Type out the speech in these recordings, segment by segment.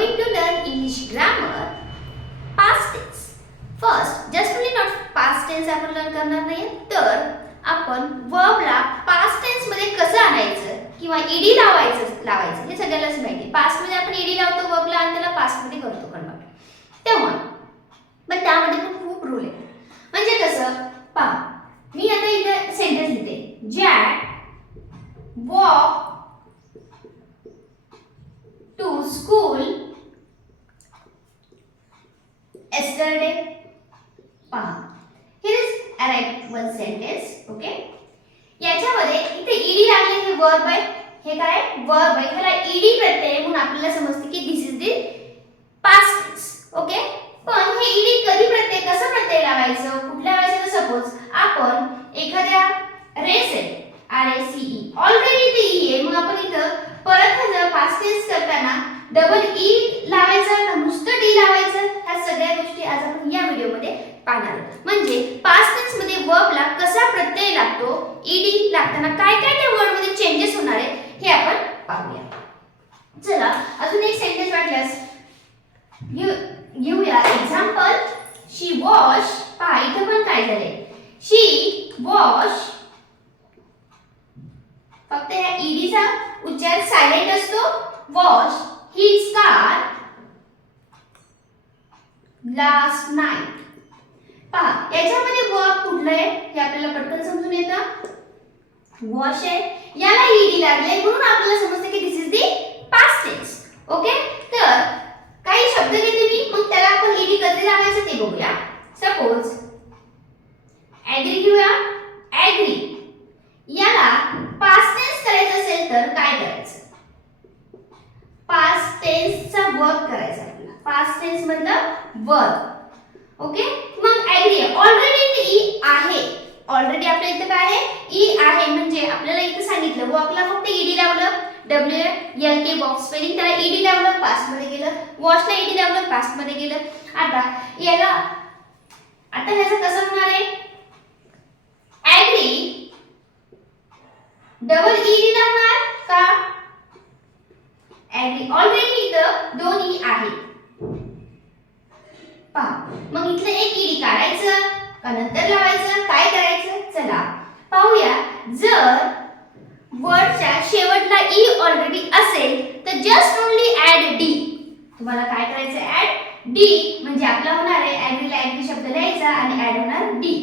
going to learn English grammar past tense. First, just only not past tense आपण learn करणार नाही तर आपण वर्बला पास्ट टेन्स मध्ये कसं आणायचं किंवा ईडी लावायचं हे सगळ्यालाच माहिती. पास्ट मध्ये आपण ईडी लावतो वर्बला आणि त्याला पास्ट मध्ये करतो कन्वर्ट. तेव्हा पण त्यामध्ये पण खूप रूल आहे. म्हणजे कसं पहा, मी आता इथे सेंटेन्स लिहिते, jack walk to school yesterday. पहा, here is arrived one sentence. Okay, याच्यामध्ये इथे ईडी लागले, हे वर्ब आहे, हे काय वर्ब आहे, ह्याला ईडी प्रत्यय म्हणून आपल्याला समजते की this is the past tense. Okay, पण हे ईडी कधी प्रत्यय कसं प्रत्यय लावायचं, कुठल्या वेळेस? सपोज आपण एखाद्या रेस आहे RACE, ऑलरेडी इथे ई आहे, मग आपण इथं परत जर पास्ट टेन्स करताना डबल ई लावायचा का नुसतं डी लावायचं, ह्या सगळ्या गोष्टी आज आपण या व्हिडिओमध्ये पाहणार आहोत. म्हणजे पास्ट टेन्स मध्ये वर्बला कसा प्रत्यय लागतो, ईडी लागताना काय काय त्या वर्ड मध्ये चेंजेस होणार आहेत हे आपण पाहूया. चला अजून एक सेंटेन्स वाटल्यास घेऊया एक्झाम्पल. शी वॉश. पहा इथं पण काय झाले, शी वॉश, फक्त या ईडीचा उच्चार सायलेंट असतो. Wash his car last night. पहा याच्यामध्ये वर्ब कुठलं आहे हे आपल्याला पटकन समजून येतं. वॉश आहे, याला ईडी लागले म्हणून आपल्याला समजतं की this is the past tense. Okay, तर काही शब्द घेते मी, मग त्याला आपण ईडी कधी लावायचं ते बघूया. सपोज ऍग्री घेऊया. ऍग्री याला पास्ट टेन्स करायचं असेल तर काय करायचं? पास्ट टेन्सचा वर्ब करायचा आपल्याला. पास्ट टेन्स मधलं वर्ब. ओके, मग ऍग्री ऑलरेडी इथे ई आहे, ऑलरेडी आपल्या इथे काय आहे, ई आहे, म्हणजे आपल्याला इथे सांगितलं वर्बला फक्त ईडी लावलं, WLK बॉक्स स्पेलिंग, त्याला ईडी लावलं, पास्ट मध्ये गेलं. वॉशला ईडी लावलं, पास्ट मध्ये गेलं. आता ह्याचं कसं होणार आहे, ऍग्री डबल ईडी लावणार का? ऍग्री ऑलरेडी इथं दोन ई आहे. पहा, मग इथलं एक ईडी काढायचं का नंतर लावायचं, काय करायचं? चला पाहूया. जर वर्डच्या शेवटला ई ऑलरेडी असेल तर जस्ट ओनली ऍड डी. तुम्हाला काय करायचं, ऍड डी, म्हणजे आपला होणार आहे ऍग्रीला ऍग्री शब्द लिहायचा आणि ऍड होणार डी,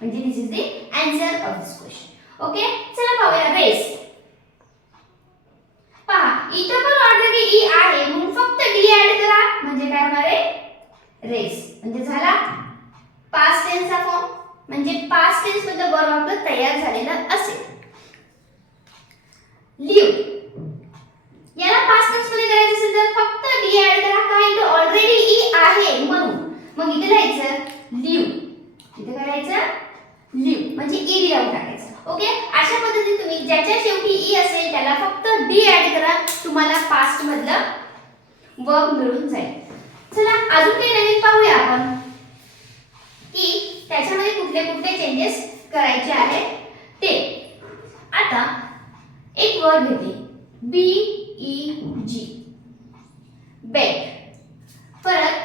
म्हणजे this is the answer of this question. Okay, चला पाहूया. रेस. पहा इथं पण ऑलरेडी ई आहे म्हणून फक्त डी ऍड करा, म्हणजे काय होणार आहे, रेस, म्हणजे झाला पास्ट टेन्सचा फॉर्म. म्हणजे पास्ट टेन्स मध्ये वर्ब आपलं तयार झालेलं असेल. लिव याला पास्ट टेन्स मध्ये करायचं असेल तर फक्त डी ऍड करा, काय इथं ऑलरेडी ई आहे म्हणून. मग इथे लिहायचं लिव, इथे करायचं लिव, म्हणजे ईडी लावून टाकायचं. ओके, अशा पद्धतीने तुम्ही ज्याच्या शेवटी ई असेल त्याला फक्त डी ऍड करा, तुम्हाला पास्ट मधलं वर्ब मिळून जाईल. चला अजून काही नवीन पाहूया आपण की त्याच्यामध्ये कुठले कुठले चेंजेस करायचे आहेत ते. आता एक वर्ड घेते, BEG, बेड. परत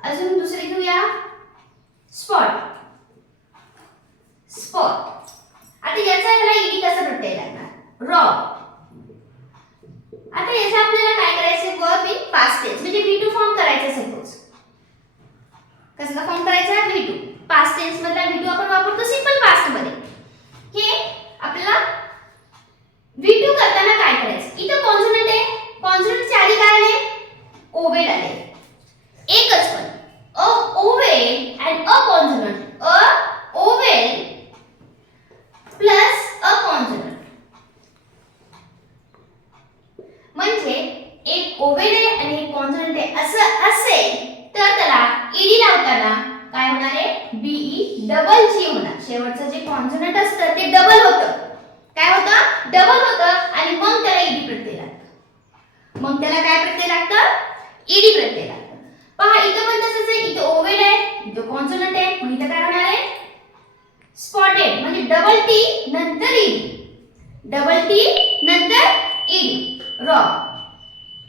अजून दुसरे घेऊया, स्पॉट. स्पॉट. आता याचा ह्याला ईडी कसं प्रत्यय लागणार, रॉब. आता याचा आपल्याला काय करायचं, वर्ब इन पास्ट टेन्स, म्हणजे V2 फॉर्म करायचा. सपोज कसला फॉर्म करायचा, V2. पास्ट टेन्स मधला V2 आपण वापरतो सिंपल पास्ट मध्ये. हे आपल्याला V2 करताना काय करायचं, इथं कॉन्सोनंट आहे, कॉन्सोनंटच्या आधी काय आले, ओवेल आले. एकच पण a vowel and a consonant, a vowel plus a consonant, म्हणजे एक ओवेल आहे आणि एक कॉन्सोनंट आहे असं असेल तर त्याला ईडी लावताना काय होणार आहे, BE डबल जी होणार. शेवटचं जे कॉन्सोनंट असतं ते डबल होतं. काय होतं, डबल होतं, आणि मग त्याला ईडी प्रत्यय लागतं. मग त्याला काय प्रत्यय लागतं, ईडी प्रत्यय लागतं. पहा इथं पण तसंच आहे, इथं ओवेल आहे, इथं कॉन्सोनंट आहे, मग इथं काय होणार आहे, स्पॉटेड, म्हणजे डबल टी नंतर ईडी, डबल टी नंतर ईडी. रॉब,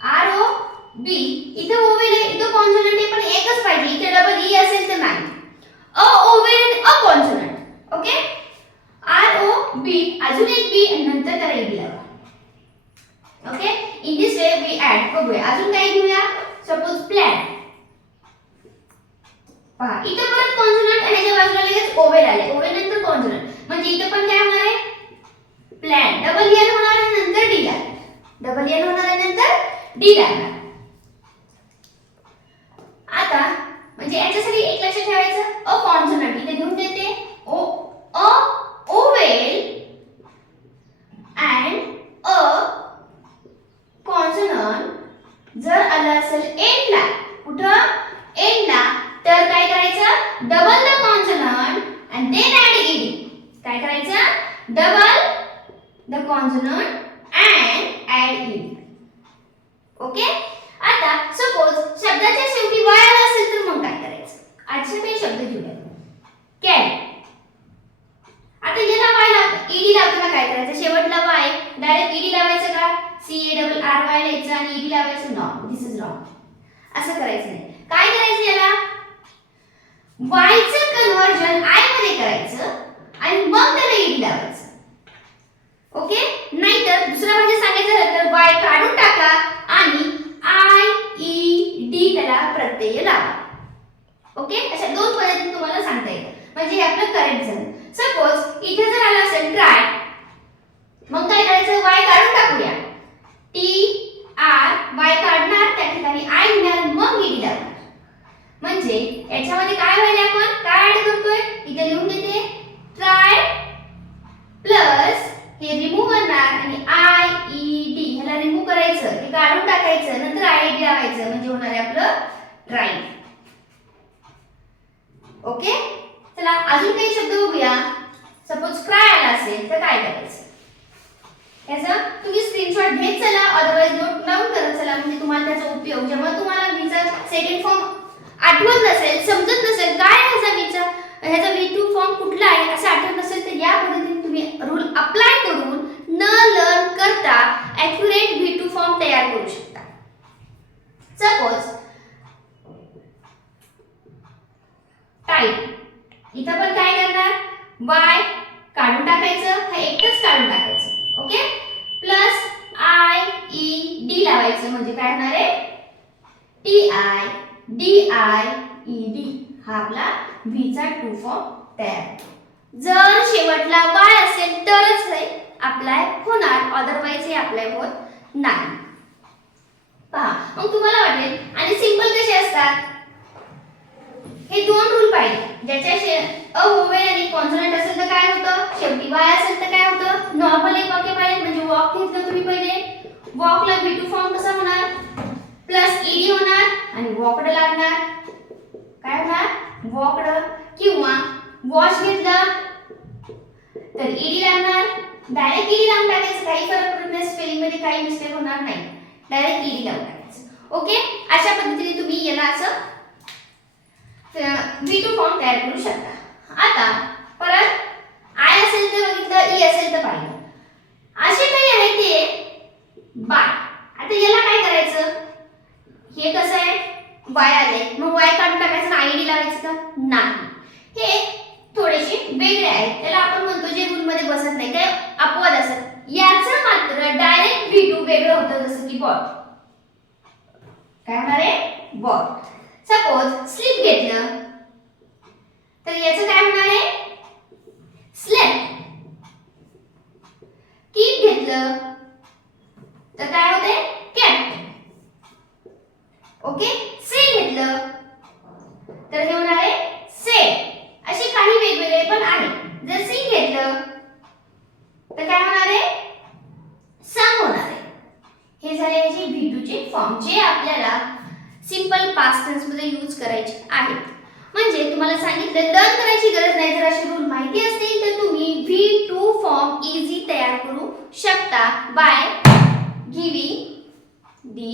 ROB बी, इथे ओवेल आहे, इथे कॉन्सोनंट आहे, पण एकच पाहिजे. इथे डबल ई असेल तर नाही. अ ओवेल आणि a consonant. Okay, R O B, अजून एक बी आणि नंतर त्याला ई लावा. Okay, in this way we add. बघूया अजून काय घेऊया. Suppose plan. पहा इथे परत कॉन्सोनंट आणि ह्याच्या बाजूला लगेच ओवेल आले. ओवेल नंतर कॉन्सोनंट, म्हणजे इथे पण काय होणार आहे, प्लॅन. डबल एन होणार आणि नंतर डी लागणार. डबल एन होणार आणि नंतर डी लागणार. आता म्हणजे याच्यासाठी एक लक्षात ठेवायचं, अ कॉन्सोनंट इथे घेऊन देते. ओ अ ओवेल अँड अ कॉन्सोनंट जर आलं असेल एंड ला, कुठं एंड ला, तर काय करायचं, double the consonant and then add ED. काय करायचं, double the consonant and add ED. Okay, आता सपोज शब्दाच्या शेवटी वाय आला असेल तर मग काय करायचं. आजचे काही शब्द घेऊया. कॅन. आता याला वाय लावतो, ईडी लावताना काय करायचं, शेवटला वाय डायरेक्ट ईडी लावायचं का, C A double R Y लिहायचं आणि ईडी लावायचं. No, this is wrong. असं करायचं नाही. काय करायचं, याला वायचं कन्वर्जन आय मध्ये करायचं आणि मग त्याला ईडी लावायचं. ओके, नाहीतर दुसरा म्हणजे सांगायचं झालं तर वाय काढून टाका आणि आय ई डी त्याला प्रत्यय लावा. ओके, अशा दोन पद्धतीने तुम्हाला सांगता येईल, म्हणजे हे आपलं करेक्ट झालं. सपोज इथे जर आला असेल ट्राय, मग काय करायचं, वाय काढून टाकूया. टी आर वाय काढणार, त्या ठिकाणी आय घेणार, मग ईडी लावणार. म्हणजे याच्यामध्ये काय व्हायला, आपण काय ऍड करतोय, इथे लिहून देते, ट्राय प्लस हे रिमूव्ह करणार आणि आय ई डी ह्याला रिमूव्ह करायचं, हे काढून टाकायचं, नंतर आय डी लावायचं, म्हणजे होणार आहे आपलं ट्राय. ओके, चला अजून काही शब्द बघूया. सपोज क्राय आला असेल तर काय करायचं, याचा तुम्ही स्क्रीनशॉट घेत चला, अदरवाइज नोट डाउन करत चला, म्हणजे तुम्हाला त्याचा उपयोग जेव्हा तुम्हाला वीचा सेकंड फॉर्म आठवत नसेल, समजत नसेल काय ह्याचा V2 फॉर्म कुठला आहे असं आठवत नसेल, तर या पद्धतीने तुम्ही रूल अप्लाय करून न लर्न करता ॲक्युरेट V2 फॉर्म तयार करू शकता. सपोज टाईप, इथं पण काय करणार, वाय काढून टाकायचं, हा एकच काढून टाकायचं. Okay, plus I E D लावायचं, म्हणजे काय होणार आहे, T I D I E D. हा आपला V चा 2 फॉर्म तयार. जर शेवटला वाय असेल तरच हे अप्लाय होणार, अदरवाइज हे अप्लाय होत नाही. पहा मग तुम्हाला वाटेल आणि सिंपल कसे असतात, हे दोन रूल पाहिजे. ज्याच्या अ ओवेल आणि कॉन्सोनंट असेल तर काय होतं, शेवटी वाय असेल तर काय होतं, नॉर्मल एक वाक्य पाहिजे. म्हणजे वॉक घेतलं तुम्ही पहिले, वॉकला V2 फॉर्म कसा होणार, प्लस ईडी होणार आणि वॉकड लागणार. काय होणार, वॉकड. किंवा वॉश घेतला तर ईडी लागणार, डायरेक्ट ईडी लावून टाकायचं, काही फरक पडत नाही, स्पेलिंग मध्ये काही मिस्टेक होणार नाही, डायरेक्ट ईडी लावून टाकायचं. ओके, अशा पद्धतीने तुम्ही याला असं V2 फॉर्म तयार करू शकता. आता परत आय असेल तर बघितलं, ई असेल तर पाहिलं, असे काही आहे ते बाय. आता याला काय करायचं, हे कसं आहे, वाय आले, मग वाय काढून टाकायचं, आयडी लावायचं का, नाही. हे थोडेसे वेगळे आहेत, त्याला आपण म्हणतो जे रूल मध्ये बसत नाही, काय अपवाद असत. याचं मात्र डायरेक्ट V2 वेगळं होतं, जसं की बॉट. काय होणार आहे, बॉट. सपोज स्लीप घेतलं तर याचं काय होणार आहे, स्लेप्ट. कीप घेतलं तर काय होते, केप्ट. ओके, से घेतलं तर हे होणार आहे सेड. असे काही वेगवेगळे पण आहेत. जर सिंग घेतलं तर काय होणार आहे, संग होणार आहे. हे झाले याचे V2 चे फॉर्म, जे आपल्याला सिंपल पास्ट टेन्स मध्ये यूज करायचे आहेत. म्हणजे तुम्हाला सांगितलं लर्न करायची गरज नाही, जर असे रूल माहिती असतील तर तुम्ही V2 फॉर्म इझी तयार करू शकता by giving the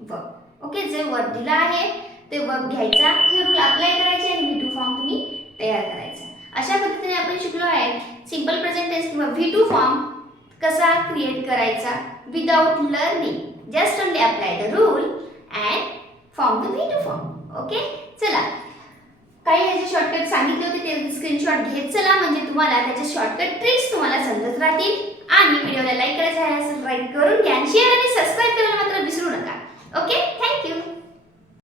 verb. Okay, जे वर्ब दिला आहे ते वर्ब घ्यायचा, हे रूल अप्लाय करायचे आणि V2 फॉर्म तुम्ही तयार करायचा. अशा पद्धतीने आपण शिकलो आहे सिंपल प्रेझेंट टेन्स किंवा V2 फॉर्म कसा क्रिएट करायचा without learning. Just only apply the rule and form the V2 form. Okay, चला काही याचे शॉर्टकट सांगितले होते ते स्क्रीनशॉट घेत चला म्हणजे तुम्हाला त्याचे शॉर्टकट ट्रिक्स तुम्हाला समजत राहतील. आणि व्हिडिओला लाईक करायचं आहे असेल लाईक करून घ्या, शेअर आणि सबस्क्राइब करायला मात्र विसरू नका. ओके.